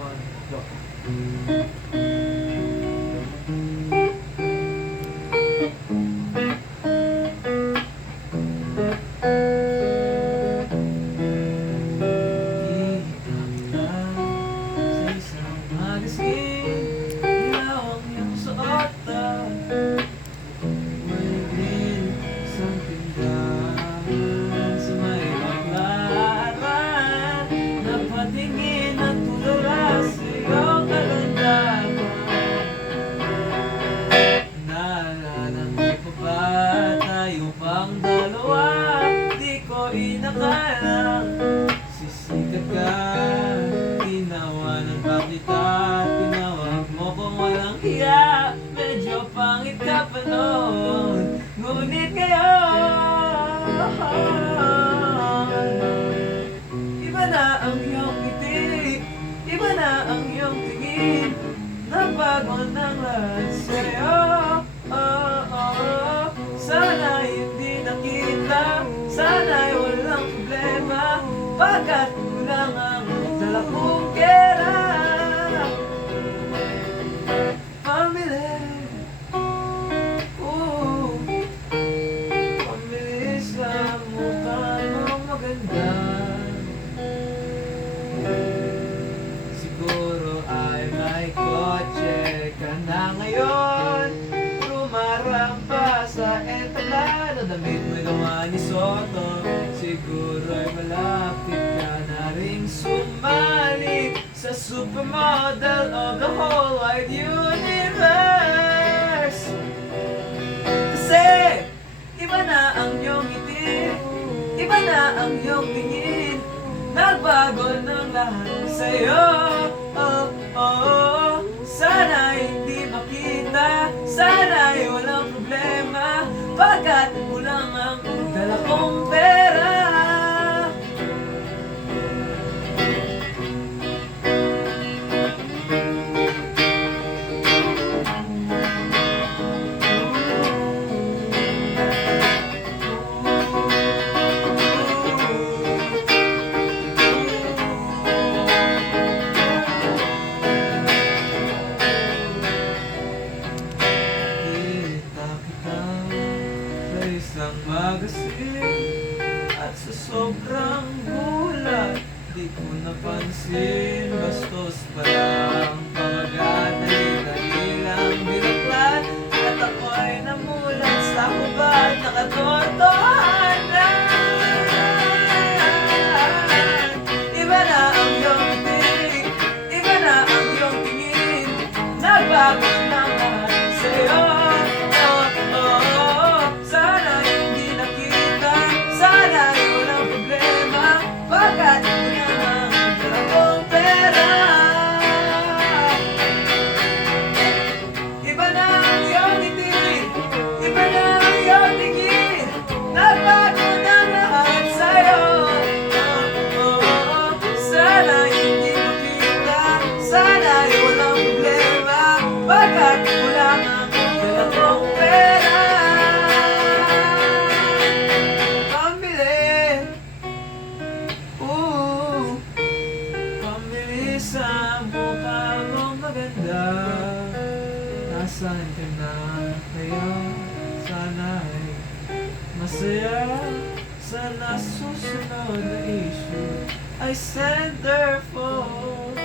One, go. Inakalang sisikat ka, tinawanan pa kita, tinawag mo kung walang hiya. Medyo pangit ka pa noon, ngunit ngayon iba na ang iyong ngiti, iba na ang iyong tingin, nagbago ng lahat sa'yo. Sana hindi nakita, sana'y walang problema, pagkat kulang ang dala kong pera. Pamili, pamili sa mukha mong maganda. Siguro ay may kotse ka na ngayon, rumarang pa sa entablado, damit na gawa ni Soto. Siguro ay malapit ka na ring sumali sa supermodel of the whole wide universe. Kasi iba na ang iyong ngiti, iba na ang iyong tingin, nagbago ng lahat sa'yo. Sana hindi makita, sana'y walang problema, pagkat kulang ang dala kong pera. Isang magasin at sa sobrang gulat, di ko napansin, bastos palang pamagat, dali lang binaklat, at ako'y namulat sa hubad, nakatortohan na. Iba na ang iyong ngiti, iba na ang iyong tingin, nagbago na lahat sa'yo. Sa mukha mong maganda, nasaan ka na kaya? Sana'y masaya sa nasusunod na issue ay centerfold.